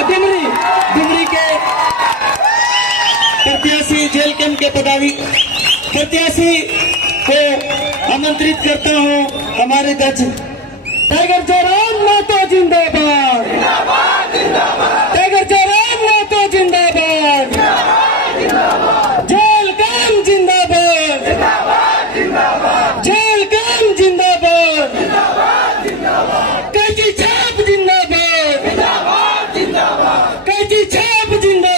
डिमरी के प्रत्याशी jail camp के प्रत्याशी को आमंत्रित करता हूं। हमारे दर्ज टाइगर जयराम महतो जिंदाबाद, टाइगर जयराम महतो जिंदाबाद, जेल कैंप जिंदाबाद, जेल कैंप जिंदाबाद, कैची छाप जिंदाबाद, कैची छाप जिंदाबाद।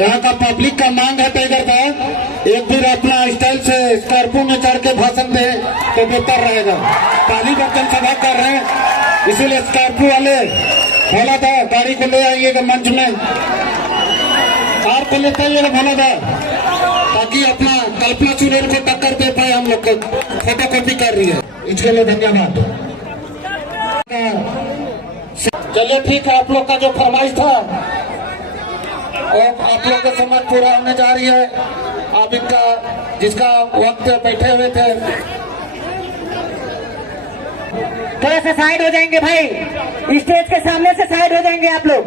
यहाँ का पब्लिक का मांग है टाइगर का, एक भी अपना स्टाइल से स्कॉर्पियो में चढ़ के भाषण दे तो बेहतर रहेगा। पहली बार जनसभा कर रहे हैं, इसीलिए स्कॉर्पियो वाले बोला था गाड़ी को ले आइएगा मंच में, कार को लेते आइएगा बोला था, ताकि अपना कल्पना चुनेर को टक्कर दे पाए। हम लोग को फोटो कॉपी कर रही है, इसके लिए धन्यवाद। चलिए ठीक है, आप लोग का जो फरमाइश था और आप लोग की समझ पूरा होने जा रही है। आप इनका जिसका वक्त बैठे हुए थे थोड़ा सा साइड हो जाएंगे भाई, स्टेज के सामने से साइड हो जाएंगे आप लोग।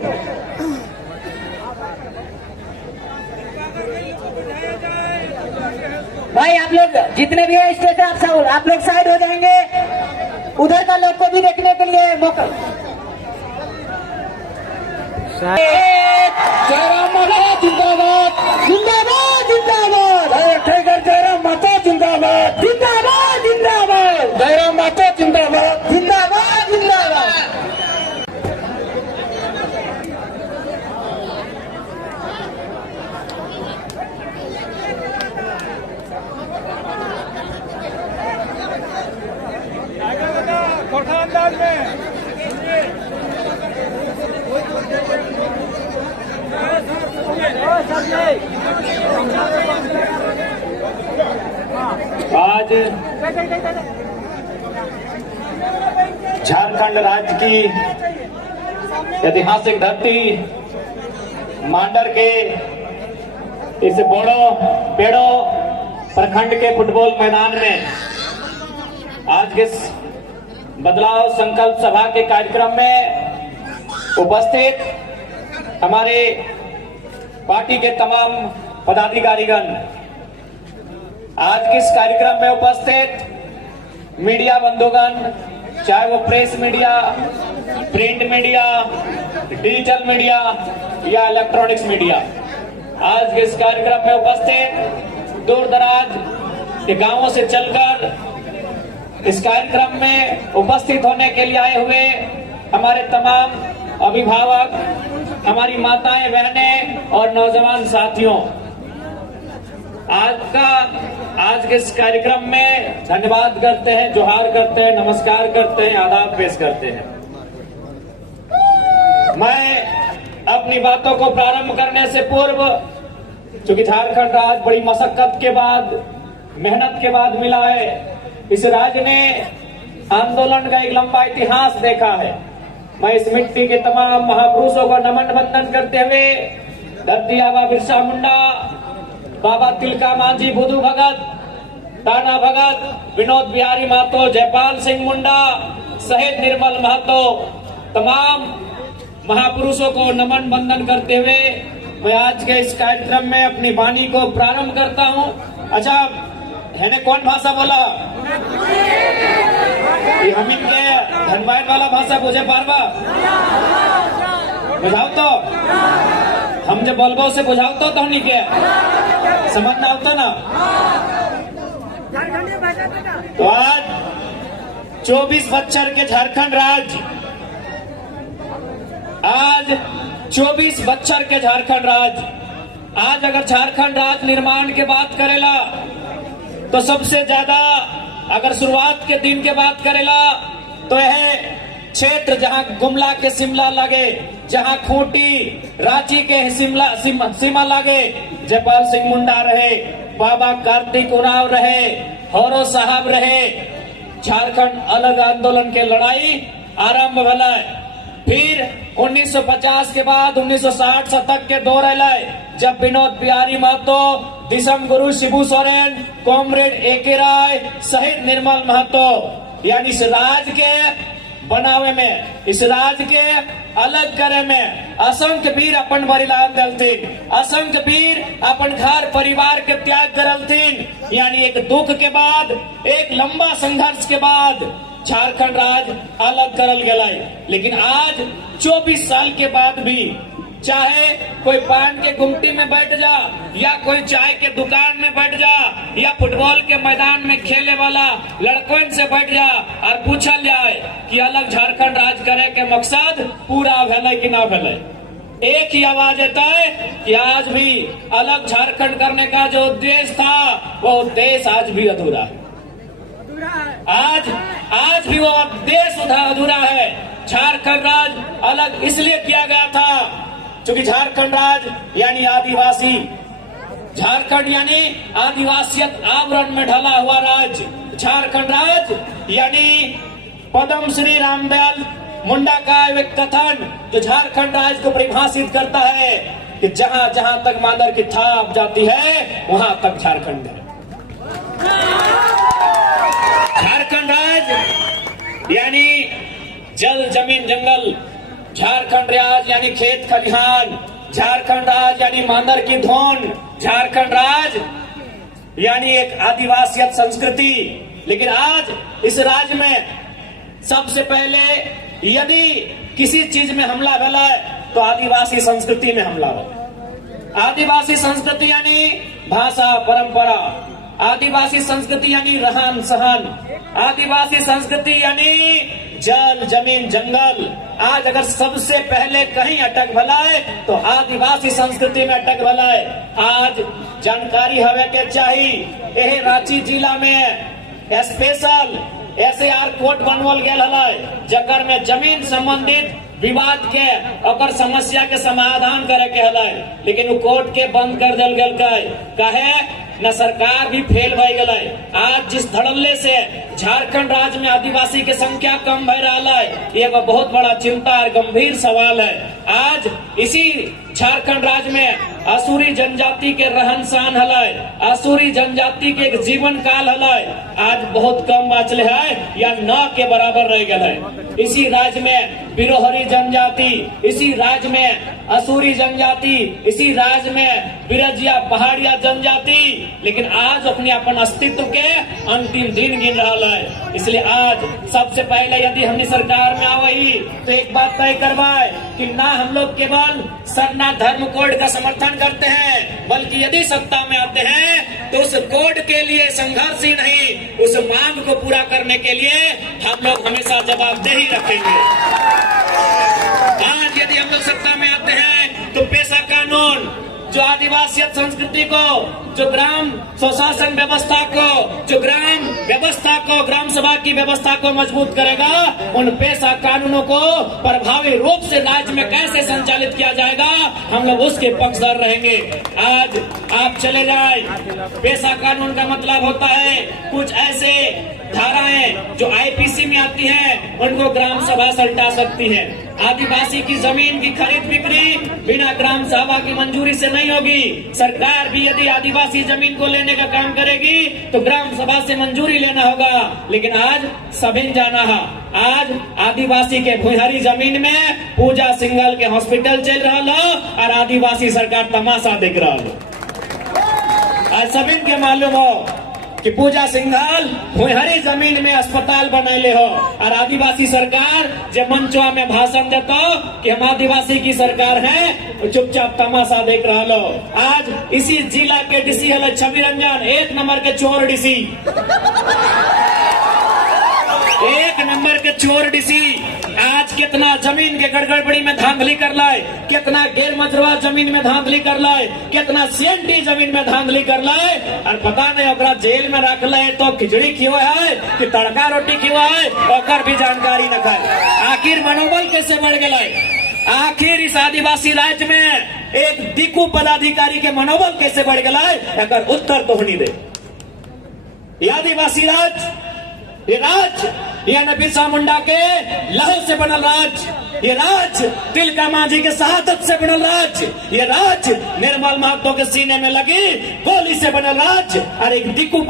भाई आप लोग जितने भी है स्टेज आप लोग साइड हो जाएंगे, उधर का लोग को भी देखने के लिए मौका। जयराम महतो जिंदाबाद, जिंदाबाद जिंदाबाद, टाइगर जयराम महतो जिंदाबाद, जिंदाबाद जिंदाबाद, जयराम महतो जिंदाबाद, जिंदाबाद जिंदाबाद। अंदाज में आज झारखंड राज्य की ऐतिहासिक धरती मांडर के इस बेड़ो प्रखंड के फुटबॉल मैदान में आज के बदलाव संकल्प सभा के कार्यक्रम में उपस्थित हमारे पार्टी के तमाम पदाधिकारीगण, आज के इस कार्यक्रम में उपस्थित मीडिया बंधुगण, चाहे वो press media, print media, digital media या इलेक्ट्रॉनिक्स मीडिया, आज के इस कार्यक्रम में उपस्थित दूर दराज के गांवों से चलकर इस कार्यक्रम में उपस्थित होने के लिए आए हुए हमारे तमाम अभिभावक, हमारी माताएं, बहनें और नौजवान साथियों, आज के इस कार्यक्रम में धन्यवाद करते हैं, जोहार करते हैं, नमस्कार करते हैं, आदाब पेश करते हैं। मैं अपनी बातों को प्रारंभ करने से पूर्व, चूंकि झारखंड राज्य बड़ी मशक्कत के बाद, मेहनत के बाद मिला है, इस राज्य ने आंदोलन का एक लंबा इतिहास देखा है। मैं इस मिट्टी के तमाम महापुरुषों को नमन वंदन करते हुए धरती आबा बिरसा मुंडा, बाबा तिलका मांझी बुधू भगत, टाना भगत, विनोद बिहारी महतो, जयपाल सिंह मुंडा, शहीद निर्मल महतो, तमाम महापुरुषों को नमन वंदन करते हुए मैं आज के इस कार्यक्रम में अपनी वाणी को प्रारंभ करता हूं। अच्छा है ने कौन भाषा बोला? हम इनके धनबाद वाला भाषा बुझे पारबा बुझाओ तो, हम जब बोलबो से बुझाओ तो हमनी के समझना होता ना। तो आज 24 बच्चर के झारखंड राज्य, आज 24 बच्चर के झारखंड राज्य, आज अगर झारखंड राज्य निर्माण के बात करेला तो सबसे ज्यादा अगर शुरुआत के दिन के बात करेला तो यह क्षेत्र जहां गुमला के शिमला लगे, जहां खूंटी रांची के सीमा लगे, जयपाल सिंह मुंडा रहे, बाबा कार्तिक उरांव रहे, हौरो साहब रहे, झारखंड अलग आंदोलन के लड़ाई आरंभ भला फिर 1950 के बाद 1960 शतक के दौर अल जब विनोद बिहारी महतो, दिसम गुरु शिबू सोरेन, कॉमरेड ए.के. राय सहित निर्मल महतो यानी इस राज के बनावे में, इस राज के अलग करे में असंख्य वीर अपन बलिदान दलथिन, असंख्य वीर अपन घर परिवार के त्याग करलथिन। यानी एक दुख के बाद, एक लंबा संघर्ष के बाद झारखंड राज अलग करल गया। लेकिन आज 24 साल के बाद भी चाहे कोई पान के गुमटी में बैठ जा, या कोई चाय के दुकान में बैठ जा, या फुटबॉल के मैदान में खेले वाला लड़कों से बैठ जा और पूछल जाए कि अलग झारखंड राज करे के मकसद पूरा भेलै कि ना भेलै, एक ही आवाज आता है कि आज भी अलग झारखंड करने का जो उद्देश्य था वो उद्देश्य आज भी अधूरा है। आज भी वो उद्देश्य अधूरा है। झारखंड राज अलग इसलिए किया गया था क्योंकि झारखंड राज यानी आदिवासी, झारखंड यानी आदिवासियत आवरण में ढला हुआ राज्य, झारखंड राज यानी पद्म श्री रामदयाल मुंडा का एक कथन जो झारखंड राज को परिभाषित करता है कि जहां जहां तक मादर की थाप जाती है वहां तक झारखंड है। झारखंड राज यानी जल जमीन जंगल, झारखंड राज यानी खेत खलिहान, झारखंड राज यानी मांदर की धोन, झारखंड राज यानी एक आदिवासियत संस्कृति। लेकिन आज इस राज्य में सबसे पहले यदि किसी चीज में हमला भला तो आदिवासी संस्कृति में हमला हो। आदिवासी संस्कृति यानी भाषा परंपरा, आदिवासी संस्कृति यानी रहन सहन, आदिवासी संस्कृति यानी जल जमीन जंगल। आज अगर सबसे पहले कहीं अटक भला है तो आदिवासी संस्कृति में अटक भला है। आज जानकारी हवे के चाहिए यह रांची जिला में स्पेशल SAR कोर्ट बनवल गया है जकर में जमीन संबंधित विवाद के और समस्या के समाधान करे के हल, लेकिन वो कोर्ट के बंद कर दिल गल कहे न सरकार भी फेल भय गए। आज जिस धड़ल्ले से झारखंड राज्य में आदिवासी की संख्या कम भय रहा है ये बहुत बड़ा चिंता और गंभीर सवाल है। आज इसी झारखंड राज्य में असुरी जनजाति के रहन सहन हल, असुरी जनजाति के एक जीवन काल हल आज बहुत कम बाचले है या न के बराबर रह गए है। इसी राज्य में बिरोहरी जनजाति, इसी राज्य में असुरी जनजाति, इसी राज्य में बिरजिया पहाड़िया जनजाति, लेकिन आज अपने अपन अस्तित्व के अंतिम दिन गिन रहा है। इसलिए आज सबसे पहले यदि हमने सरकार में आवही तो एक बात तय करवाए कि ना हम लोग केवल सरना धर्म कोड का समर्थन करते हैं, बल्कि यदि सत्ता में आते हैं तो उस कोड के लिए संघर्ष ही नहीं, उस मांग को पूरा करने के लिए हम लोग हमेशा जवाबदेही रखेंगे। आज यदि हम लोग सत्ता में आते हैं तो पेशा कानून जो आदिवासियत संस्कृति को, जो ग्राम स्वशासन व्यवस्था को, जो ग्राम व्यवस्था को, ग्राम सभा की व्यवस्था को मजबूत करेगा, उन पेशा कानूनों को प्रभावी रूप से राज्य में कैसे संचालित किया जाएगा हम लोग उसके पक्षधर रहेंगे। आज आप चले जाए, पेशा कानून का मतलब होता है कुछ ऐसे धाराएं जो IPC में आती हैं उनको ग्राम सभा सल्टा सकती है। आदिवासी की जमीन की खरीद बिक्री बिना ग्राम सभा की मंजूरी से नहीं होगी। सरकार भी यदि आदिवासी जमीन को लेने का काम करेगी तो ग्राम सभा से मंजूरी लेना होगा। लेकिन आज सभी जाना है, आज आदिवासी के भुइहारी जमीन में पूजा सिंघल के हॉस्पिटल चल रहा हो और आदिवासी सरकार तमाशा देख रहा हो। आज सभी के मालूम हो कि पूजा सिंघल भुइहारी जमीन में अस्पताल बनैले हो और आदिवासी सरकार जब मंचवा में भाषण देता कि हम आदिवासी की सरकार है तो चुपचाप तमाशा देख रहा लो। आज इसी जिला के DC है छवि रंजन, 1 नंबर के चोर DC, 1 नंबर के चोर DC। आज कितना जमीन के गड़बड़ी में धांधली कर लाए, कितना गैर मजरूआ जमीन में धांधली कर लाए, कितना CNT जमीन में धांधली कर लाए और पता नहीं ओकरा जेल में रख ले तो खिचड़ी खियो है कि तड़का रोटी खियो है ओकर भी जानकारी न खाए। आखिर मनोबल कैसे बढ़ गया? आखिर इस आदिवासी राज्य में एक दिकू पदाधिकारी के मनोबल कैसे बढ़ गया? अगर उत्तर तो होनी दे। आदिवासी राज्य ये राज्य यानी बिरसा मुंडा के लहू से बनल राज, ये राज तिलका मांझी के शहादत से बनल राज, ये राज निर्मल महतो के सीने में लगी गोली से बनल राज। और एक दीकू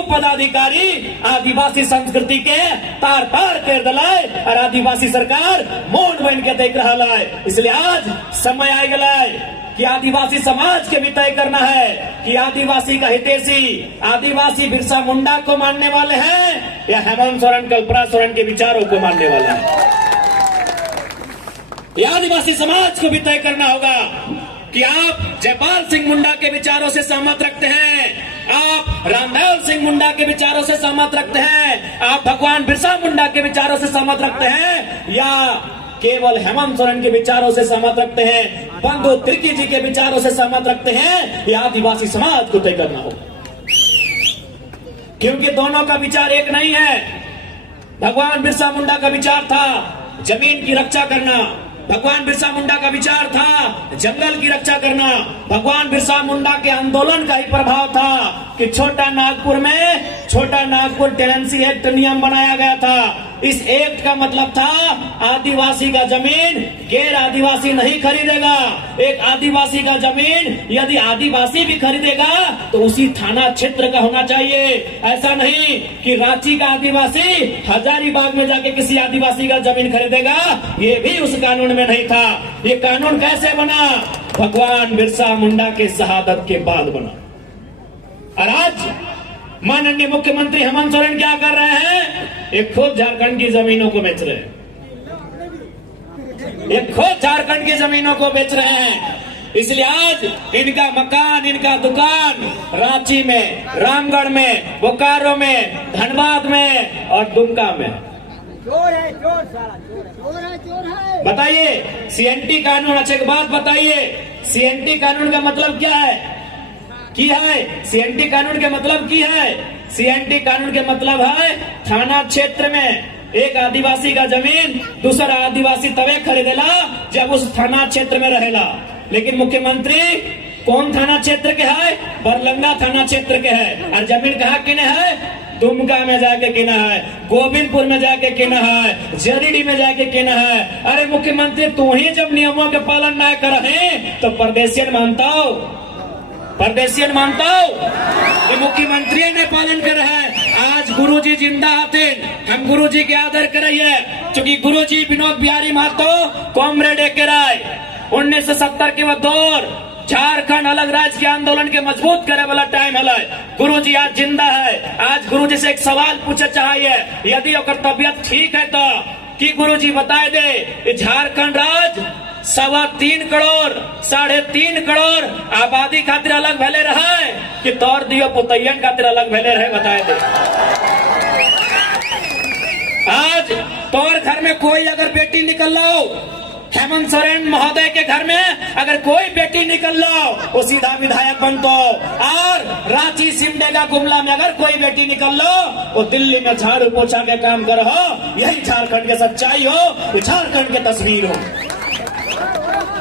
पदाधिकारी आदिवासी संस्कृति के तार तार कर दिलाए और आदिवासी सरकार मौन बन के देख रहा है। इसलिए आज समय आ गया है कि आदिवासी समाज के भी तय करना है कि आदिवासी का हितैषी आदिवासी बिरसा मुंडा को मानने वाले हैं या हेमंत सोरेन कल्पना सोरेन के विचारों को मानने वाले हैं। यह आदिवासी समाज को भी तय करना होगा कि आप जयपाल सिंह मुंडा के विचारों से सहमत रखते हैं, आप रामदेव सिंह मुंडा के विचारों से सहमत रखते हैं, आप भगवान बिरसा मुंडा के विचारों से सहमत रखते हैं, या केवल हेमंत सोरेन के विचारों से सहमत रखते हैं, बंधु तिर्की जी के विचारों से सहमत रखते हैं। यह आदिवासी समाज को तय करना हो, क्योंकि दोनों का विचार एक नहीं है। भगवान बिरसा मुंडा का विचार था जमीन की रक्षा करना, भगवान बिरसा मुंडा का विचार था जंगल की रक्षा करना, भगवान बिरसा मुंडा के आंदोलन का ही प्रभाव था कि छोटा नागपुर टेनेंसी एक्ट नियम बनाया गया था। इस एक्ट का मतलब था आदिवासी का जमीन गैर आदिवासी नहीं खरीदेगा, एक आदिवासी का जमीन यदि आदिवासी भी खरीदेगा तो उसी थाना क्षेत्र का होना चाहिए। ऐसा नहीं कि रांची का आदिवासी हजारीबाग में जाके किसी आदिवासी का जमीन खरीदेगा, ये भी उस कानून में नहीं था। ये कानून कैसे बना? भगवान बिरसा मुंडा के शहादत के बाद बना। और आज माननीय मुख्यमंत्री हेमंत सोरेन क्या कर रहे हैं? एक खुद झारखंड की जमीनों को बेच रहे हैं, एक खुद झारखंड की जमीनों को बेच रहे हैं। इसलिए आज इनका मकान, इनका दुकान रांची में, रामगढ़ में, बोकारो में, धनबाद में और दुमका में। चोर है, चोर सारा चोर है। बताइए सीएनटी कानून, अच्छा एक बात बताइए, सीएनटी कानून का मतलब क्या है? सीएनटी कानून के मतलब की है? सीएनटी कानून के मतलब है थाना क्षेत्र में एक आदिवासी का जमीन दूसरा आदिवासी तवे खरीदेला जब उस थाना क्षेत्र में रहेला। लेकिन मुख्यमंत्री कौन थाना क्षेत्र के है? बरलंगा थाना क्षेत्र के है। और जमीन कहाँ किने है? दुमका में जाके किना है, गोविंदपुर में जाके किना है, जरीडी में जाके किना है। अरे मुख्यमंत्री तू ही जब नियमों के पालन न करे तो परदेशियन मानता हो कि मुख्यमंत्री ने पालन कर है। आज गुरुजी जिंदा आते, हम गुरुजी के आदर करिए, क्योंकि गुरुजी विनोद बिहारी महतो कॉमरेड के राय 1970 के दौर झारखंड अलग राज्य के आंदोलन के मजबूत करे वाला टाइम है। गुरुजी आज जिंदा है। आज गुरुजी से एक सवाल पूछे चाहिए, यदि ओकर तबियत ठीक है तो कि गुरुजी बताए दे झारखंड राज्य 3.25 करोड़ 3.5 करोड़ आबादी खातिर अलग भले रहा है कि तौर दियो पुतैयन खातिर अलग भले रहे? बताए दे। आज तौर घर में कोई अगर बेटी निकल लो, हेमंत सोरेन महोदय के घर में अगर कोई बेटी निकल लो वो सीधा विधायक बनतो। और रांची सिमडेगा गुमला में अगर कोई बेटी निकल लो वो दिल्ली में झाड़ू पोछा के काम कर हो। यही झारखंड की सच्चाई हो, ये झारखंड की तस्वीर हो।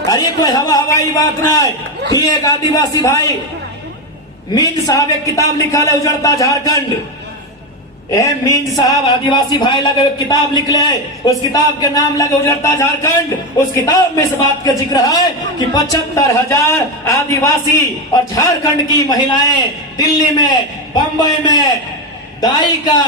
अरे कोई हवाई बात ना है कि एक आदिवासी भाई मीन साहब एक किताब लिखा है उजड़ता झारखंड। मीन साहब आदिवासी भाई लगे किताब लिख ले, उस किताब के नाम लगे उजड़ता झारखंड। उस किताब में इस बात का जिक्र है कि 75,000 आदिवासी और झारखंड की महिलाएं दिल्ली में, बंबई में दाई का,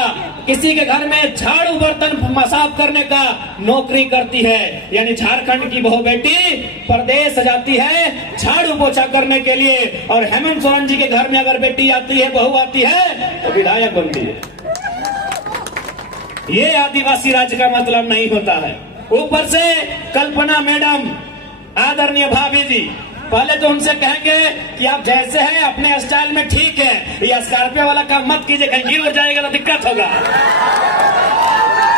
किसी के घर में झाड़ू बर्तन साफ करने का नौकरी करती है। यानी झारखंड की बहू बेटी प्रदेश जाती है झाड़ू पोछा करने के लिए, और हेमंत सोरेन जी के घर में अगर बेटी आती है, बहू आती है तो विधायक बनती है। ये आदिवासी राज्य का मतलब नहीं होता है। ऊपर से कल्पना मैडम, आदरणीय भाभी जी, पहले तो उनसे कहेंगे कि आप जैसे हैं अपने स्टाइल में ठीक है, ये स्कॉर्पियो वाला काम मत कीजिए, कहीं गिर हो जाएगा तो दिक्कत होगा।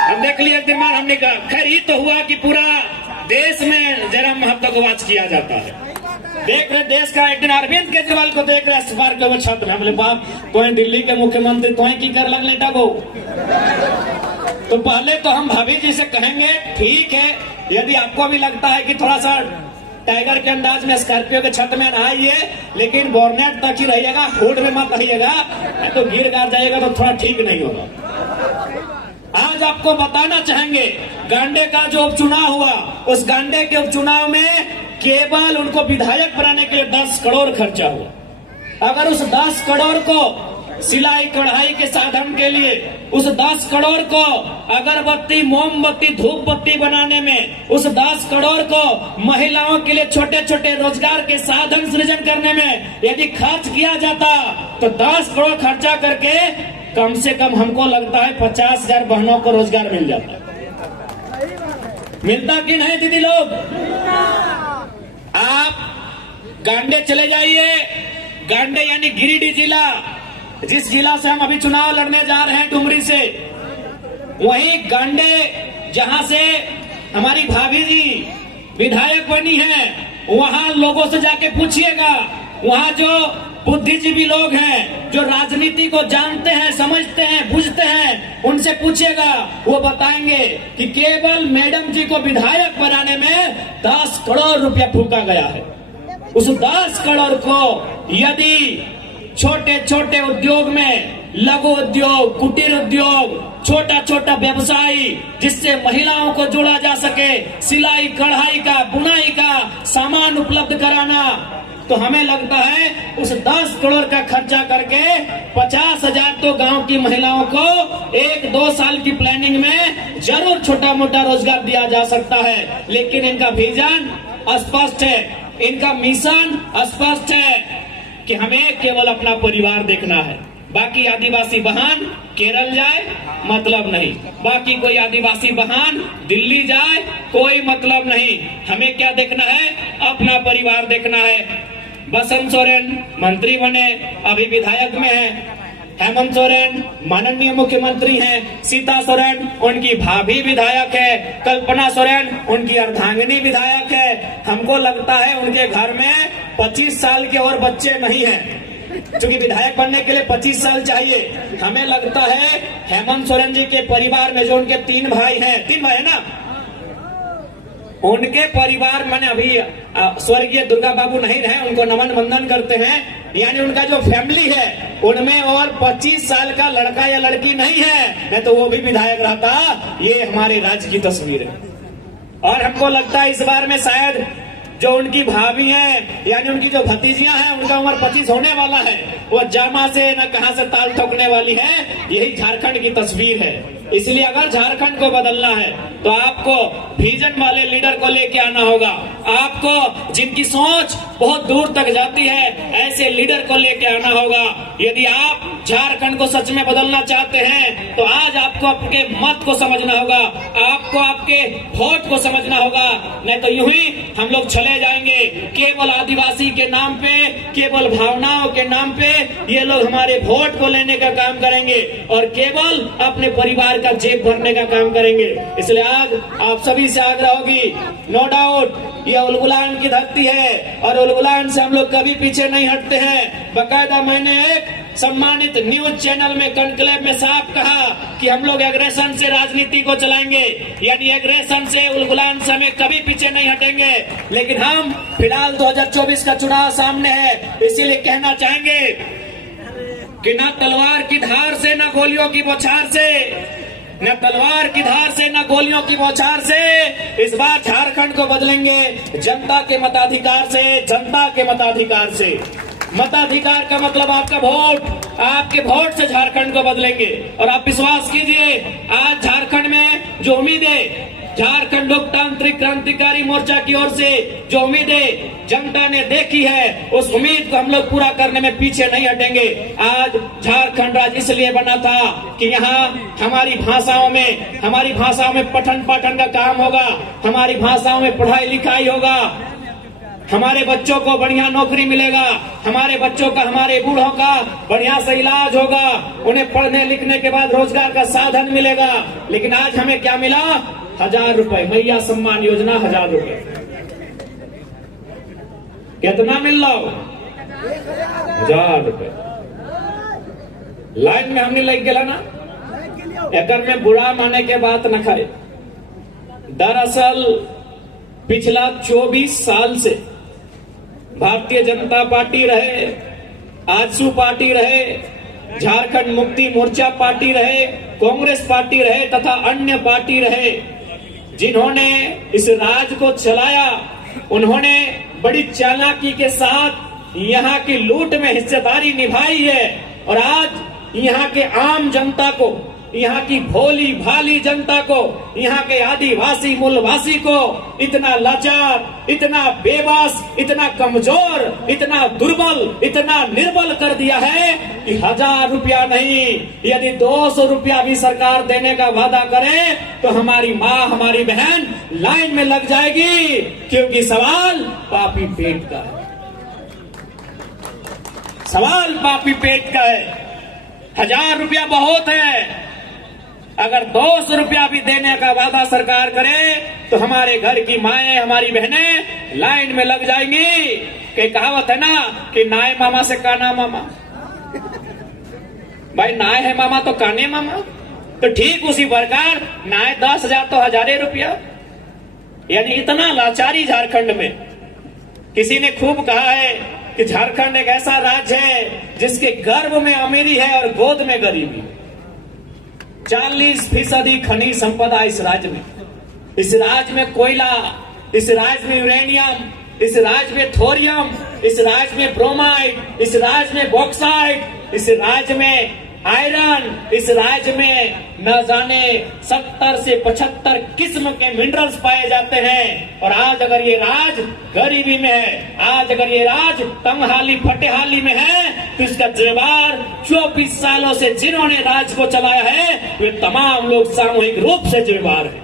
हम देख लिए एक दिन बाद हमने कहा खैर ये तो हुआ कि पूरा देश में जयराम महतो को वाच किया जाता है। देख रहे देश का, एक दिन अरविंद केजरीवाल को देख रहे स्कॉर्पियो में छत में, हमने बाप तो दिल्ली के मुख्यमंत्री तो की कर लगने टागो। तो पहले तो हम भाभी जी से कहेंगे ठीक है, यदि आपको भी लगता है कि थोड़ा सा टाइगर के अंदाज में स्कॉर्पियो के छत में नहाइए, लेकिन बोर्नेट तक ही रहिएगा, हुड में मत रहिएगा, तो गिर गार जाएगा तो थोड़ा ठीक नहीं होगा। आज आपको बताना चाहेंगे, गांडे का जो उपचुनाव हुआ, उस गांडे के उपचुनाव में केवल उनको विधायक बनाने के लिए 10 करोड़ खर्चा हुआ। अगर उस 10 करोड़ को सिलाई कढ़ाई के साधन के लिए, उस 10 करोड़ को अगरबत्ती, मोमबत्ती, धूप बत्ती बनाने में, उस 10 करोड़ को महिलाओं के लिए छोटे छोटे रोजगार के साधन सृजन करने में यदि खर्च किया जाता तो 10 करोड़ खर्चा करके कम से कम हमको लगता है 50,000 बहनों को रोजगार मिल जाता। मिलता कि नहीं दीदी लोग? आप गांडे चले जाइए, गांडे यानी गिरिडीह जिला, जिस जिला से हम अभी चुनाव लड़ने जा रहे हैं डुमरी से, वहीं गांडे जहां से हमारी भाभी जी विधायक बनी हैं, वहां लोगों से जाके पूछिएगा, वहां जो बुद्धिजीवी लोग हैं, जो राजनीति को जानते हैं, समझते हैं, बुझते हैं, उनसे पूछिएगा, वो बताएंगे कि केवल मैडम जी को विधायक बनाने में 10 करोड़ रुपया फूका गया है। उस 10 करोड़ को यदि छोटे छोटे उद्योग में, लघु उद्योग, कुटीर उद्योग, छोटा छोटा व्यवसायी, जिससे महिलाओं को जोड़ा जा सके, सिलाई कढ़ाई का, बुनाई का सामान उपलब्ध कराना, तो हमें लगता है उस 10 करोड़ का खर्चा करके 50,000 तो गांव की महिलाओं को 1-2 साल की प्लानिंग में जरूर छोटा मोटा रोजगार दिया जा सकता है। लेकिन इनका विजन स्पष्ट है, इनका मिशन स्पष्ट है कि हमें केवल अपना परिवार देखना है। बाकी आदिवासी बहन केरल जाए मतलब नहीं, बाकी कोई आदिवासी बहन दिल्ली जाए कोई मतलब नहीं। हमें क्या देखना है? अपना परिवार देखना है। बसंत सोरेन मंत्री बने, अभी विधायक में है। हेमंत सोरेन माननीय मुख्यमंत्री हैं। सीता सोरेन उनकी भाभी विधायक है। कल्पना सोरेन उनकी अर्धांगिनी विधायक है। हमको लगता है उनके घर में 25 साल के और बच्चे नहीं हैं, क्योंकि विधायक बनने के लिए 25 साल चाहिए। हमें लगता है हेमंत सोरेन जी के परिवार में जो उनके 3 भाई हैं, 3 भाई है ना, उनके परिवार मैंने अभी स्वर्गीय दुर्गा बाबू नहीं रहे, उनको नमन वंदन करते हैं, यानी उनका जो फैमिली है उनमें और 25 साल का लड़का या लड़की नहीं है, नहीं तो वो भी विधायक रहता। ये हमारे राज्य की तस्वीर है। और हमको लगता है इस बार में शायद जो उनकी भाभी हैं, यानी उनकी जो भतीजियां हैं, उनका उम्र 25 होने वाला है, वो जामा से न कहां से ताल ठोकने वाली है। यही झारखंड की तस्वीर है। इसलिए अगर झारखंड को बदलना है तो आपको विजन वाले लीडर को लेके आना होगा। आपको जिनकी सोच बहुत दूर तक जाती है, ऐसे लीडर को लेके आना होगा। यदि आप झारखंड को सच में बदलना चाहते हैं तो आज आपको आपके मत को समझना होगा, आपको आपके वोट को समझना होगा। नहीं तो यूं ही हम लोग चले जाएंगे केवल आदिवासी के नाम पे, केवल भावनाओं के नाम पे। ये लोग हमारे वोट को लेने का काम करेंगे और केवल अपने परिवार का जेब भरने का काम करेंगे। इसलिए आज आप सभी से आग्रह होगी, नो डाउट ये उलगुलान की धरती है और उलगुलान से हम लोग कभी पीछे नहीं हटते हैं। बकायदा मैंने एक सम्मानित न्यूज चैनल में कॉन्क्लेव में साफ कहा कि हम लोग एग्रेशन से राजनीति को चलाएंगे, यानी एग्रेशन से, उलगुलान से हमें कभी पीछे नहीं हटेंगे। लेकिन हम फिलहाल 2024 का चुनाव सामने है, इसीलिए कहना चाहेंगे कि ना तलवार की धार से, ना गोलियों की बौछार से, न तलवार की धार से, न गोलियों की बौछार से इस बार झारखंड को बदलेंगे। जनता के मताधिकार से, जनता के मताधिकार से। मताधिकार का मतलब आपका वोट, आपके वोट से झारखंड को बदलेंगे। और आप विश्वास कीजिए, आज झारखंड में जो उम्मीदें झारखंड लोकतांत्रिक क्रांतिकारी मोर्चा की ओर से जो उम्मीदें जनता ने देखी है, उस उम्मीद को हम लोग पूरा करने में पीछे नहीं हटेंगे। आज झारखंड राज्य इसलिए बना था कि यहाँ हमारी भाषाओं में पठन पाठन का काम होगा, हमारी भाषाओं में पढ़ाई लिखाई होगा, हमारे बच्चों को बढ़िया नौकरी मिलेगा, हमारे बच्चों का, हमारे बूढ़ों का बढ़िया से इलाज होगा, उन्हें पढ़ने लिखने के बाद रोजगार का साधन मिलेगा। लेकिन आज हमें क्या मिला? 1000 रुपए, मैया सम्मान योजना 1000 रुपए। कितना मिल रहा हो? 1000 रुपए। लाइन में हमने लग गया ना, एकर में बुरा माने के बात न करे। दरअसल पिछला 24 साल से भारतीय जनता पार्टी रहे, आजसू पार्टी रहे, झारखंड मुक्ति मोर्चा पार्टी रहे, कांग्रेस पार्टी रहे तथा अन्य पार्टी रहे, जिन्होंने इस राज को चलाया, उन्होंने बड़ी चालाकी के साथ यहाँ की लूट में हिस्सेदारी निभाई है। और आज यहाँ के आम जनता को, यहाँ की भोली भाली जनता को, यहाँ के आदिवासी मूलवासी को इतना लाचार, इतना बेबस, इतना कमजोर, इतना दुर्बल, इतना निर्बल कर दिया है कि 1000 रुपया नहीं, यदि 200 रुपया भी सरकार देने का वादा करे तो हमारी माँ, हमारी बहन लाइन में लग जाएगी, क्योंकि सवाल पापी पेट का है। सवाल पापी पेट का है। 1000 रुपया बहुत है, अगर 200 रुपया भी देने का वादा सरकार करे तो हमारे घर की माएं, हमारी बहनें लाइन में लग जाएंगी। कि कहावत है ना कि नाय मामा से काना मामा, भाई नाय है मामा तो काने मामा। तो ठीक उसी प्रकार नाय 10,000 तो 1000 रुपया, यानी इतना लाचारी झारखंड में। किसी ने खूब कहा है कि झारखंड एक ऐसा राज्य है जिसके गर्भ में अमीरी है और गोद में गरीबी। 40% खनिज संपदा इस राज्य में। इस राज्य में कोयला, इस राज्य में यूरेनियम, इस राज्य में थोरियम, इस राज्य में ब्रोमाइड, इस राज्य में बॉक्साइट, इस राज्य में आयरन, इस राज्य में न जाने 70 से 75 किस्म के मिनरल्स पाए जाते हैं। और आज अगर ये राज गरीबी में है, आज अगर ये राज तंगहाली फटेहाली में है, तो इसका जिम्मेदार 24 सालों से जिन्होंने राज को चलाया है वे तमाम लोग सामूहिक रूप से जिम्मेदार हैं।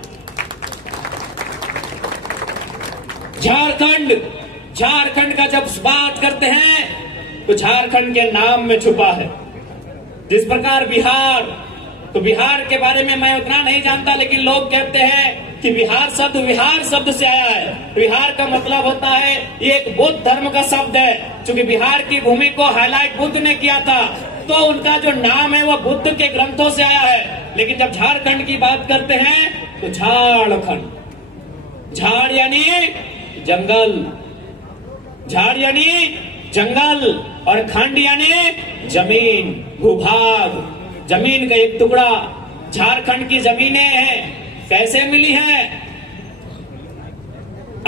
झारखंड का जब बात करते हैं तो झारखंड के नाम में छुपा है। जिस प्रकार बिहार, तो बिहार के बारे में मैं उतना नहीं जानता, लेकिन लोग कहते हैं कि बिहार शब्द विहार शब्द से आया है। विहार का मतलब होता है, ये एक बौद्ध धर्म का शब्द है। चूंकि बिहार की भूमि को हाईलाइट बुद्ध ने किया था, तो उनका जो नाम है वो बुद्ध के ग्रंथों से आया है। लेकिन जब झारखंड की बात करते हैं तो झारखंड, झाड़ यानी जंगल, झाड़ यानी जंगल, और खंड यानी जमीन, भूभाग, जमीन का एक टुकड़ा। झारखंड की जमीनें हैं, कैसे मिली हैं?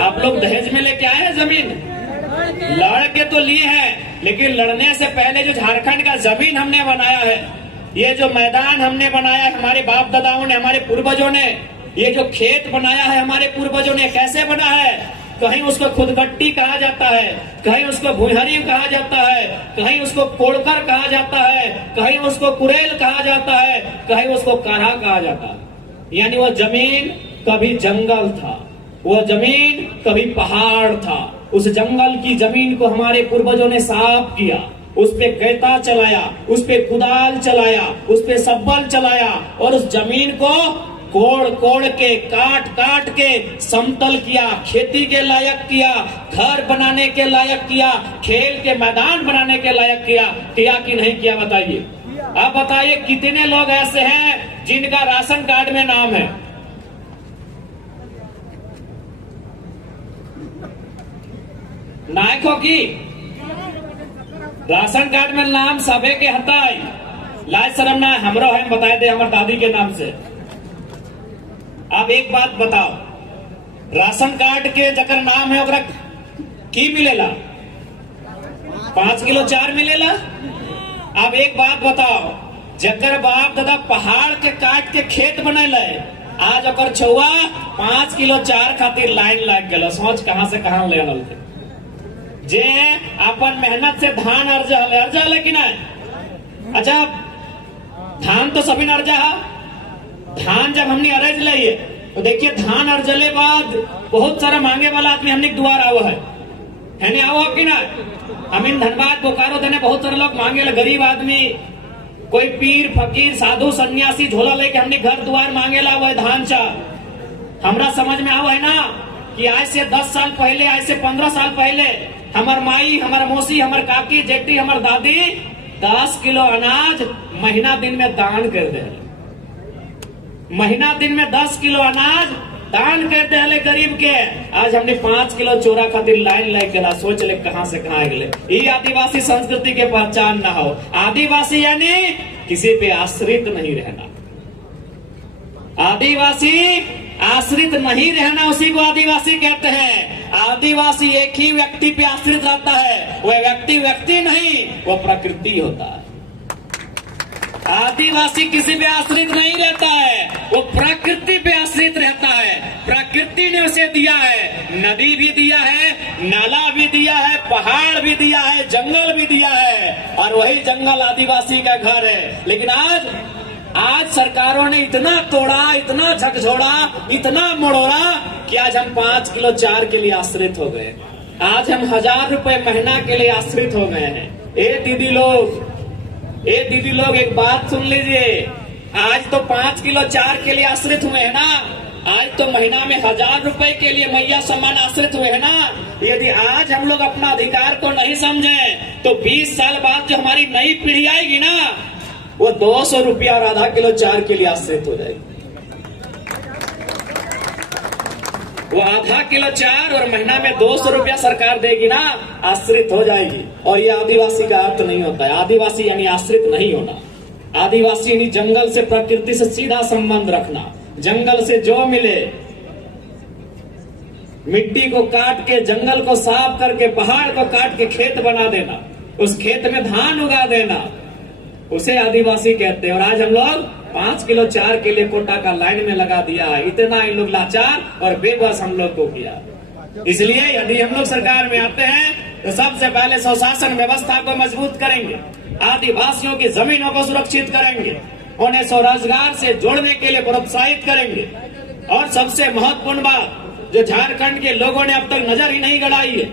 आप लोग दहेज में लेके आए हैं जमीन? लड़ के तो लिए हैं, लेकिन लड़ने से पहले जो झारखंड का जमीन हमने बनाया है, ये जो मैदान हमने बनाया है हमारे बाप दादाओं ने, हमारे पूर्वजों ने, ये जो खेत बनाया है हमारे पूर्वजों ने, कैसे बना है? कहीं उसको खुदगट्टी कहा जाता है, कहीं उसको भुइहरी कहा जाता है, कहीं उसको कोड़कर कहा जाता है, कहीं उसको कुरेल कहा जाता है, कहीं उसको काढ़ा कहा जाता है। यानी वो जमीन कभी जंगल था, वो जमीन कभी पहाड़ था। उस जंगल की जमीन को हमारे पूर्वजों ने साफ किया, उस पे गैता चलाया, उस पे कुदाल चलाया, उस पे सब्बल चलाया, और उस जमीन को कोड़ कोड़ के, काट काट के समतल किया, खेती के लायक किया, घर बनाने के लायक किया, खेल के मैदान बनाने के लायक किया कि नहीं किया? बताइए। आप बताइए कितने लोग ऐसे हैं जिनका राशन कार्ड में नाम है? नायकों की राशन कार्ड में नाम सबे के हटाई, लाज शर्म ना हमरो है, बताए दे हमारे दादी के नाम से। आप एक बात बताओ, राशन कार्ड के जकर नाम है ओकरा की मिलेला? 5 किलो 4 मिलेला। अब एक बात बताओ, जकर बाप दादा पहाड़ के काट के खेत बनेला, आज ओकर छुआ 5 किलो 4 खातिर लाइन लग गया। सोच कहां से कहां ले आल थे। जे अपन मेहनत से धान अर्जा लेकिन अच्छा धान तो सभी ने अर्जा है। धान जब हमने अरज लिए तो देखिए धान अर्जले बाद बहुत सारा मांगे वाला आदमी हमने द्वार आवा है आओ कि ना? हमीन धनबाद बोकारो देने बहुत सारे लोग मांगे, गरीब आदमी, कोई पीर फकीर साधु सन्यासी झोला लेके हमने घर द्वार मांगेला हुआ है धान चा। हमरा समझ में आवा है ना कि आज से 10 साल पहले, आज से 15 साल पहले हमार माई, हमार मौसी, हमार काकी, जेठी, हमार दादी 10 किलो अनाज महीना दिन में दान कर दे। महीना दिन में 10 किलो अनाज दान करते हले गरीब के। आज हमने 5 किलो चोरा खातिर लाइन लग गया, सोच ले कहां से कहां गए। ये आदिवासी संस्कृति के पहचान ना हो। आदिवासी यानी किसी पे आश्रित नहीं रहना। आदिवासी आश्रित नहीं रहना, उसी को आदिवासी कहते हैं। आदिवासी एक ही व्यक्ति पे आश्रित रहता है, वह व्यक्ति नहीं, वो प्रकृति होता है। आदिवासी किसी पे आश्रित नहीं रहता है, वो प्रकृति पे आश्रित रहता है। प्रकृति ने उसे दिया है, नदी भी दिया है, नाला भी दिया है, पहाड़ भी दिया है, जंगल भी दिया है, और वही जंगल आदिवासी का घर है। लेकिन आज सरकारों ने इतना तोड़ा, इतना झकझोड़ा, इतना मड़ोड़ा कि आज हम 5 किलो 4 के लिए आश्रित हो गए। आज हम 1000 रुपए महीना के लिए आश्रित हो गए हैं। ए दीदी लोग एक बात सुन लीजिए, आज तो 5 किलो 4 के लिए आश्रित हुए हैं ना, आज तो महीना में 1000 रुपए के लिए मैया सम्मान आश्रित हुए हैं ना। यदि आज हम लोग अपना अधिकार को नहीं समझे तो 20 साल बाद जो हमारी नई पीढ़ी आएगी ना, वो 200 रुपया और आधा किलो 4 के लिए आश्रित हो जाएगी। वो आधा किलो 4 और महीना में 200 रुपया सरकार देगी ना, आश्रित हो जाएगी। और ये आदिवासी का अर्थ नहीं होता है। आदिवासी यानी आश्रित नहीं होना। आदिवासी यानी जंगल से, प्रकृति से सीधा संबंध रखना। जंगल से जो मिले, मिट्टी को काट के, जंगल को साफ करके, पहाड़ को काट के खेत बना देना, उस खेत में धान उगा देना, उसे आदिवासी कहते हैं। और आज हम लोग 5 किलो 4 के लिए कोटा का लाइन में लगा दिया है। इतना इन लोग लाचार और बेबस हम लोग को किया। इसलिए यदि हम लोग सरकार में आते हैं तो सबसे पहले स्वशासन व्यवस्था को मजबूत करेंगे, आदिवासियों की जमीनों को सुरक्षित करेंगे, उन्हें स्वरोजगार से जोड़ने के लिए प्रोत्साहित करेंगे। और सबसे महत्वपूर्ण बात जो झारखंड के लोगों ने अब तक नजर ही नहीं गड़ाई है,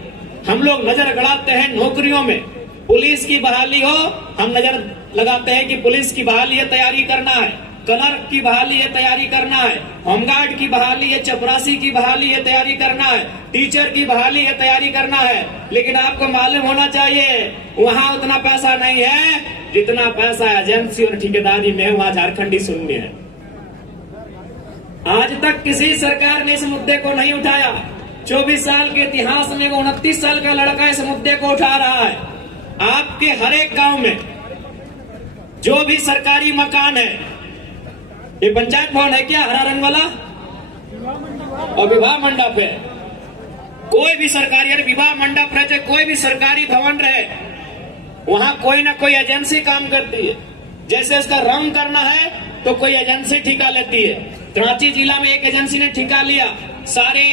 हम लोग नजर गड़ाते हैं नौकरियों में। पुलिस की बहाली हो, हम नजर लगाते हैं कि पुलिस की बहाली है, तैयारी करना है। क्लर्क की बहाली है, तैयारी करना है। होमगार्ड की बहाली है, चपरासी की बहाली है, तैयारी करना है। टीचर की बहाली है, तैयारी करना है। लेकिन आपको मालूम होना चाहिए वहाँ उतना पैसा नहीं है जितना पैसा एजेंसी और ठेकेदारी में वहाँ झारखंडी शून्य है। आज तक किसी सरकार ने इस मुद्दे को नहीं उठाया। 24 साल के इतिहास में 29 साल का लड़का इस मुद्दे को उठा रहा है। आपके हर एक गांव में जो भी सरकारी मकान है, ये पंचायत भवन है क्या, हरा रंग वाला, और विवाह मंडप है, कोई भी सरकारी, अरे विवाह मंडप रहे, कोई भी सरकारी भवन रहे, वहां कोई ना कोई एजेंसी काम करती है। जैसे इसका रंग करना है तो कोई एजेंसी ठेका लेती है। रांची जिला में एक एजेंसी ने ठेका लिया, सारे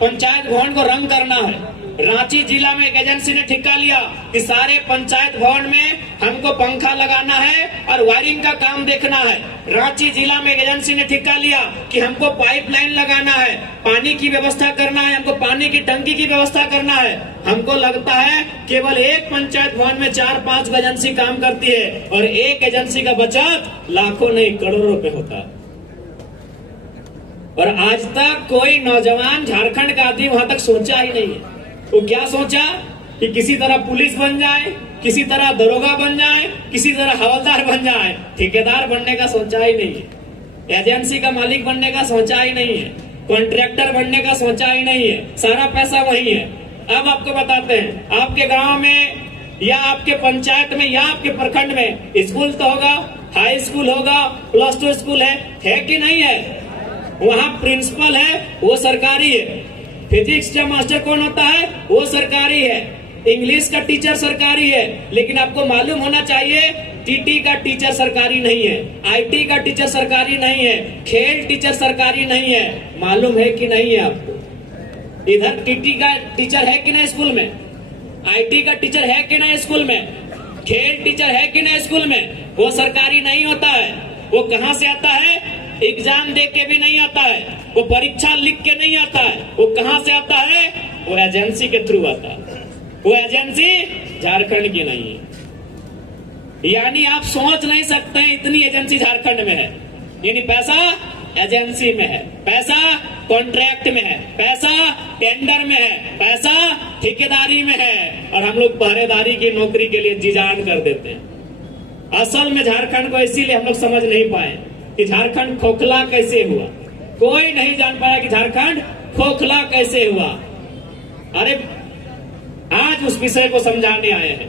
पंचायत भवन को रंग करना है। रांची जिला में एक एजेंसी ने ठेका लिया कि सारे पंचायत भवन में हमको पंखा लगाना है और वायरिंग का काम देखना है। रांची जिला में एक एजेंसी ने ठेका लिया कि हमको पाइपलाइन लगाना है, पानी की व्यवस्था करना है, हमको पानी की टंकी की व्यवस्था करना है। हमको लगता है केवल एक पंचायत भवन में 4-5 एजेंसी काम करती है और एक एजेंसी का बचत लाखों नहीं करोड़ों रुपए होता है। और आज तक कोई नौजवान झारखंड का आदमी वहां तक सोचा ही नहीं है। वो क्या सोचा कि किसी तरह पुलिस बन जाए, किसी तरह दरोगा बन जाए, किसी तरह हवलदार बन जाए। ठेकेदार बनने का सोचा ही नहीं है, एजेंसी का मालिक बनने का सोचा ही नहीं है, कॉन्ट्रैक्टर बनने का सोचा ही नहीं है। सारा पैसा वही है। अब आपको बताते हैं, आपके गांव में या आपके पंचायत में या आपके प्रखंड में स्कूल तो होगा, हाई स्कूल होगा, +2 स्कूल है कि नहीं है? वहाँ प्रिंसिपल है, वो सरकारी है। फिजिक्स का मास्टर कौन होता है? वो सरकारी है। इंग्लिश का टीचर सरकारी है। लेकिन आपको मालूम होना चाहिए टीटी का टीचर सरकारी नहीं है, आईटी का टीचर सरकारी नहीं है, खेल टीचर सरकारी नहीं है। मालूम है कि नहीं है आपको? इधर टीटी का टीचर है कि नहीं स्कूल में, आईटी का टीचर है कि नहीं स्कूल में, खेल टीचर है कि नहीं स्कूल में? वो सरकारी नहीं होता है। वो कहाँ से आता है? एग्जाम दे के भी नहीं आता है, वो परीक्षा लिख के नहीं आता है। वो कहाँ से आता है? वो एजेंसी के थ्रू आता है। वो एजेंसी झारखंड की नहीं है। यानी आप सोच नहीं सकते हैं इतनी एजेंसी झारखंड में है। यानी पैसा एजेंसी में है, पैसा कॉन्ट्रैक्ट में है, पैसा टेंडर में है, पैसा ठेकेदारी में है। और हम लोग पहरेदारी की नौकरी के लिए जी जान कर देते हैं। असल में झारखंड को इसीलिए हम लोग समझ नहीं पाए कि झारखंड खोखला कैसे हुआ। कोई नहीं जान पाया कि झारखंड खोखला कैसे हुआ। अरे आज उस विषय को समझाने आए हैं।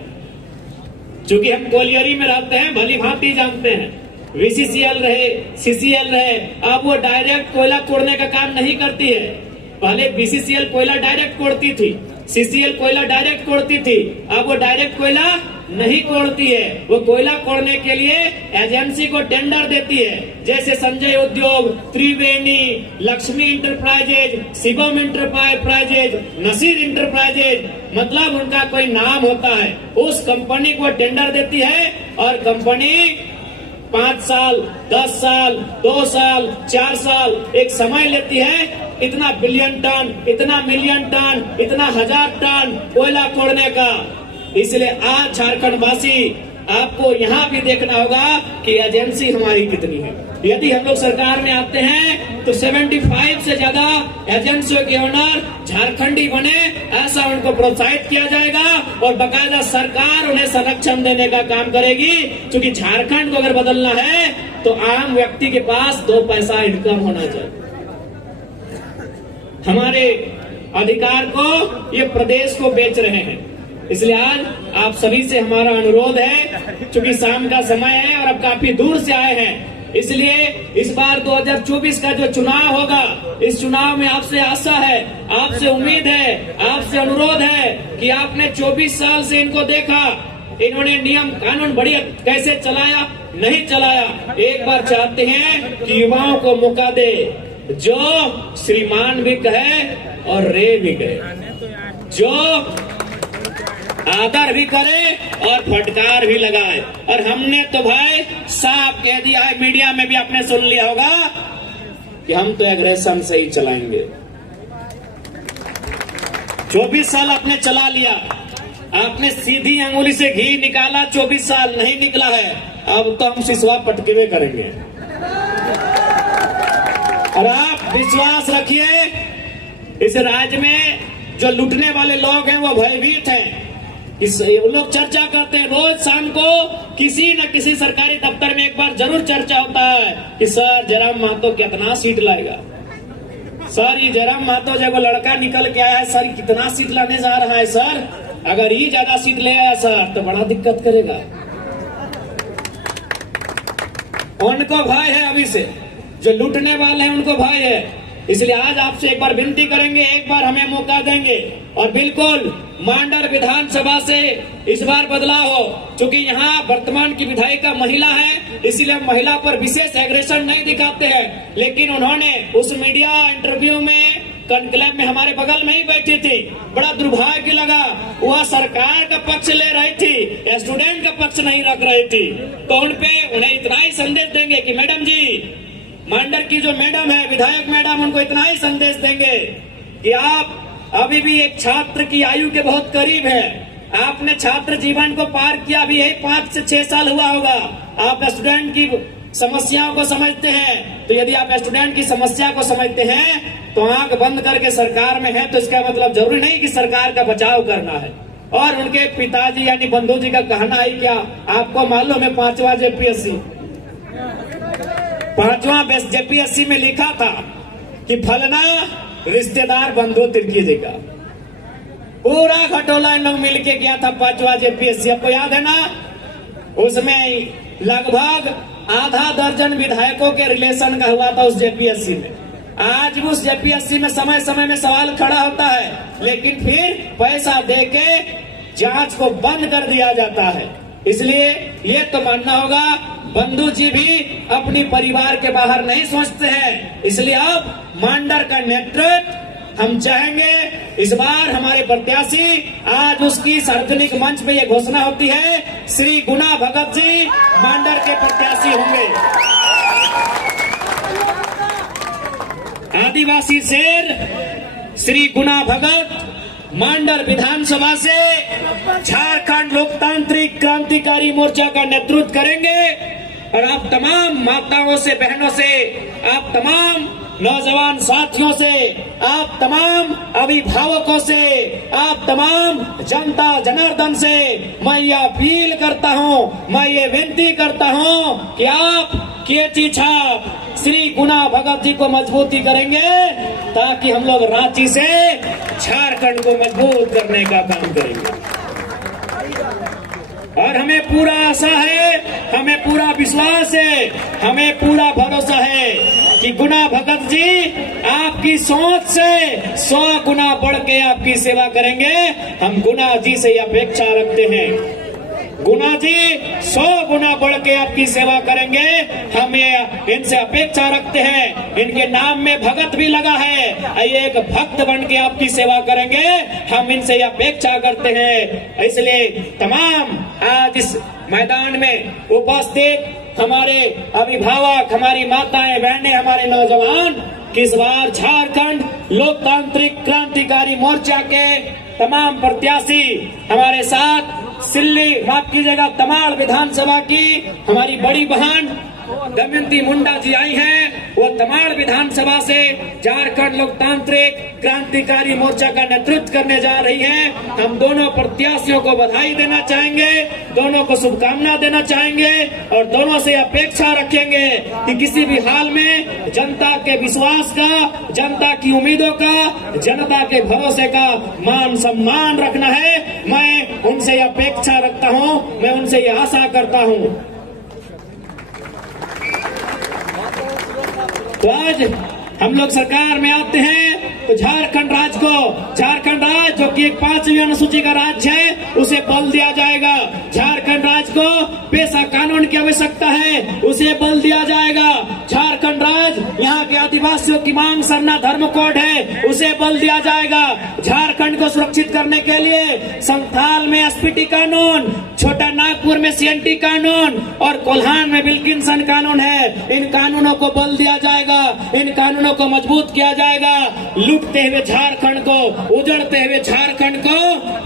चूंकि हम कोलियरी में रहते हैं, भली भांति जानते हैं। VCCL रहे, CCL रहे, अब वो डायरेक्ट कोयला तोड़ने का काम नहीं करती है। पहले BCCL कोयला डायरेक्ट कोड़ती थी, CCL कोयला डायरेक्ट कोड़ती थी, अब वो डायरेक्ट कोयला नहीं कोड़ती है। वो कोयला कोड़ने के लिए एजेंसी को टेंडर देती है, जैसे Sanjay Udyog, Triveni, Lakshmi enterprises, Shivam enterprises, Naseer enterprises, मतलब उनका कोई नाम होता है। उस कंपनी को टेंडर देती है और कंपनी 5 साल, 10 साल, 2 साल, 4 साल एक समय लेती है इतना बिलियन टन, इतना मिलियन टन, इतना 1000 टन कोयला तोड़ने का। इसलिए आज झारखंड वासी आपको यहाँ भी देखना होगा कि एजेंसी हमारी कितनी है। यदि हम लोग सरकार में आते हैं तो 75 से ज्यादा एजेंसियों के ओनर झारखंडी बने, ऐसा उनको प्रोत्साहित किया जाएगा और बाकायदा सरकार उन्हें संरक्षण देने का काम करेगी। क्योंकि झारखंड को अगर बदलना है तो आम व्यक्ति के पास 2 पैसा इनकम होना चाहिए। हमारे अधिकार को ये प्रदेश को बेच रहे हैं। इसलिए आज आप सभी से हमारा अनुरोध है, क्योंकि शाम का समय है और अब काफी दूर से आए हैं, इसलिए इस बार 2024 का जो चुनाव होगा, इस चुनाव में आपसे आशा है, आपसे उम्मीद है, आपसे अनुरोध है कि आपने 24 साल से इनको देखा, इन्होंने नियम कानून बढ़िया कैसे चलाया, नहीं चलाया। एक बार चाहते हैं कि युवाओं को मौका दे, जो श्रीमान भी कहे और रे भी कहे, जो आदर भी करे और फटकार भी लगाए। और हमने तो भाई साफ कह दिया है, मीडिया में भी आपने सुन लिया होगा कि हम तो एग्रेशन से ही चलाएंगे। 24 साल आपने चला लिया, आपने सीधी अंगुली से घी निकाला, 24 साल नहीं निकला है, अब तो हम सिसवा पटकेवे करेंगे। और आप विश्वास रखिए, इस राज्य में जो लूटने वाले लोग हैं वो भयभीत हैं। वो लोग चर्चा करते हैं, रोज शाम को किसी न किसी सरकारी दफ्तर में एक बार जरूर चर्चा होता है कि सर जयराम महतो कितना सीट लाएगा, सर ये जयराम महतो जब लड़का निकल के आया है, सर कितना सीट लाने जा रहा है, सर अगर ये ज्यादा सीट ले आया सर तो बड़ा दिक्कत करेगा। उनको भय है, अभी से जो लूटने वाले हैं उनको भय है। इसलिए आज आपसे एक बार विनती करेंगे, एक बार हमें मौका देंगे और बिल्कुल मांडर विधानसभा से इस बार बदलाव हो। क्योंकि यहाँ वर्तमान की विधायिका महिला है, इसलिए महिला पर विशेष एग्रेशन नहीं दिखाते हैं, लेकिन उन्होंने उस मीडिया इंटरव्यू में कॉन्क्लेव में हमारे बगल में ही बैठी थी, बड़ा दुर्भाग्य लगा, वह सरकार का पक्ष ले रही थी, स्टूडेंट का पक्ष नहीं रख रही थी। तो उन्हें इतना ही संदेश देंगे कि मैडम जी, मांडर की जो मैडम है, विधायक मैडम, उनको इतना ही संदेश देंगे कि आप अभी भी एक छात्र की आयु के बहुत करीब हैं। आपने छात्र जीवन को पार किया, अभी यही 5 से 6 साल हुआ होगा। आप स्टूडेंट की समस्याओं को समझते हैं, तो यदि आप स्टूडेंट की समस्या को समझते हैं तो आंख बंद करके सरकार में है, तो इसका मतलब जरूरी नहीं कि सरकार का बचाव करना है। और उनके पिताजी यानी बंधु जी का कहना है क्या, आपको मालूम है 5वां JPSC में लिखा था कि फलना रिश्तेदार बंधु तिर्की जी का पूरा खटोला इन लोग मिलके गया था 5वां JPSC, आपको याद है ना? उसमें लगभग आधा दर्जन विधायकों के रिलेशन का हुआ था उस JPSC में। आज उस JPSC में समय समय में सवाल खड़ा होता है, लेकिन फिर पैसा देके जांच को बंद कर दिया जाता है। इसलिए ये तो मानना होगा, बंधु जी भी अपनी परिवार के बाहर नहीं सोचते हैं। इसलिए अब मांडर का नेतृत्व हम चाहेंगे, इस बार हमारे प्रत्याशी, आज उसकी सार्वजनिक मंच पे ये घोषणा होती है, श्री गुना भगत जी मांडर के प्रत्याशी होंगे। आदिवासी शेर श्री गुना भगत मांडर विधानसभा से झारखंड लोकतांत्रिक क्रांतिकारी मोर्चा का नेतृत्व करेंगे। और आप तमाम माताओं से, बहनों से, आप तमाम नौजवान साथियों से, आप तमाम अभिभावकों से, आप तमाम जनता जनार्दन से मैं ये अपील करता हूं, मैं ये विनती करता हूं कि आप केची छाप श्री गुना भगत जी को मजबूती करेंगे, ताकि हम लोग रांची से झारखंड को मजबूत करने का काम करेंगे। और हमें पूरा आशा है, हमें पूरा विश्वास है, हमें पूरा भरोसा है कि गुना भगत जी आपकी सोच से 100 गुना बढ़ के आपकी सेवा करेंगे। हम गुना जी से अपेक्षा रखते हैं, गुना जी 100 गुना बढ़ के आपकी सेवा करेंगे। हम ये इनसे अपेक्षा रखते हैं, इनके नाम में भगत भी लगा है, ये एक भक्त बन के आपकी सेवा करेंगे। हम इनसे अपेक्षा करते हैं। इसलिए तमाम आज इस मैदान में उपस्थित हमारे अभिभावक, हमारी माताएं बहनें, हमारे नौजवान कि इस बार झारखंड लोकतांत्रिक क्रांतिकारी मोर्चा के तमाम प्रत्याशी हमारे साथ सिल्ली, माफ कीजिएगा, तमाड़ विधानसभा की हमारी बड़ी बहन दमयंती मुंडा जी आई हैं। वो तमाड़ विधानसभा से झारखंड लोकतांत्रिक क्रांतिकारी मोर्चा का नेतृत्व करने जा रही हैं। हम दोनों प्रत्याशियों को बधाई देना चाहेंगे, दोनों को शुभकामना देना चाहेंगे और दोनों से अपेक्षा रखेंगे कि किसी भी हाल में जनता के विश्वास का, जनता की उम्मीदों का, जनता के भरोसे का मान सम्मान रखना है। मैं उनसे अपेक्षा रखता हूं, मैं उनसे ये आशा करता हूं। तो आज हम लोग सरकार में आते हैं तो झारखंड राज्य को, झारखंड राज्य जो कि एक 5वीं अनुसूची का राज्य है, उसे बल दिया जाएगा। झारखंड राज्य को पेशा कानून की आवश्यकता है, उसे बल दिया जाएगा। झारखंड राज्य यहाँ के आदिवासियों की मांग सरना धर्म कोड है, उसे बल दिया जाएगा। झारखंड को सुरक्षित करने के लिए संथाल में एसपीटी कानून, छोटा नागपुर में सीएनटी कानून और कोल्हान में विल्किंसन कानून है, इन कानूनों को बल दिया जाएगा, इन कानूनों को मजबूत किया जाएगा। लूटते हुए झारखंड को, उजड़ते हुए झारखंड को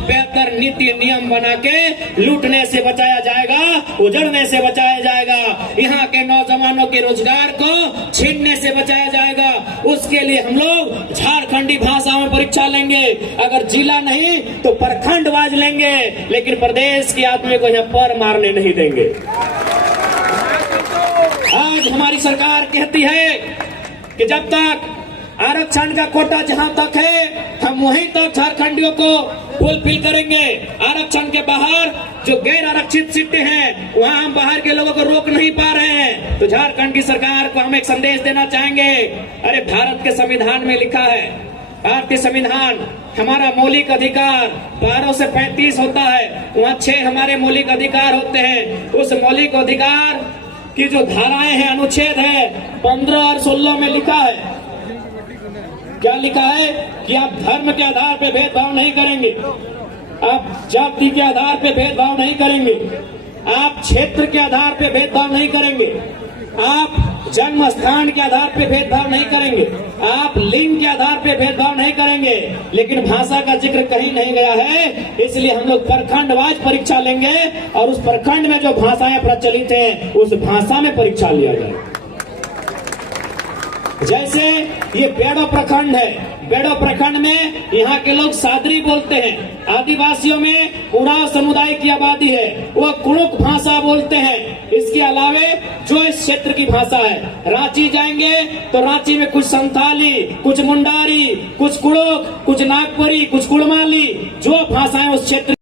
बेहतर नीति नियम बना के लूटने से बचाया जाएगा, उजड़ने से बचाया जाएगा। यहाँ के नौजवानों के रोजगार को छीनने से बचाया जाएगा। उसके लिए हम लोग झारखंडी भाषा में परीक्षा लेंगे। अगर जिला नहीं तो प्रखंडवाज लेंगे, लेकिन प्रदेश के आदमी को यहाँ पर मारने नहीं देंगे। आज हमारी सरकार कहती है कि जब तक आरक्षण का कोटा जहां तक है, हम वहीं तक झारखंडियों को फुलफिल करेंगे। आरक्षण के बाहर जो गैर आरक्षित सीटें हैं, वहां हम बाहर के लोगों को रोक नहीं पा रहे हैं। तो झारखंड की सरकार को हम एक संदेश देना चाहेंगे। अरे भारत के संविधान में लिखा है, भारतीय संविधान हमारा मौलिक अधिकार 12 से 35 होता है, वहाँ 6 हमारे मौलिक अधिकार होते हैं। उस मौलिक अधिकार की जो धाराएं हैं, अनुच्छेद है 15 और 16 में लिखा है, क्या लिखा है कि आप धर्म के आधार पे भेदभाव नहीं करेंगे, आप जाति के आधार पे भेदभाव नहीं करेंगे, आप क्षेत्र के आधार पे भेदभाव नहीं करेंगे, आप जन्म स्थान के आधार पे भेदभाव नहीं करेंगे, आप लिंग के आधार पे भेदभाव नहीं करेंगे। लेकिन भाषा का जिक्र कहीं नहीं गया है, इसलिए हम लोग प्रखंडवार परीक्षा लेंगे और उस प्रखंड में जो भाषाएं प्रचलित हैं, उस भाषा में परीक्षा लिया जाए। जैसे ये बेड़ो प्रखंड है, बेड़ो प्रखंड में यहाँ के लोग सादरी बोलते हैं। आदिवासियों में उरांव समुदाय की आबादी है, वो कुड़ुक भाषा बोलते हैं। इसके अलावे जो इस क्षेत्र की भाषा है, रांची जाएंगे तो रांची में कुछ संथाली, कुछ मुंडारी, कुछ कुड़ुक, कुछ नागपुरी, कुछ कुड़माली, जो भाषाएं उस क्षेत्र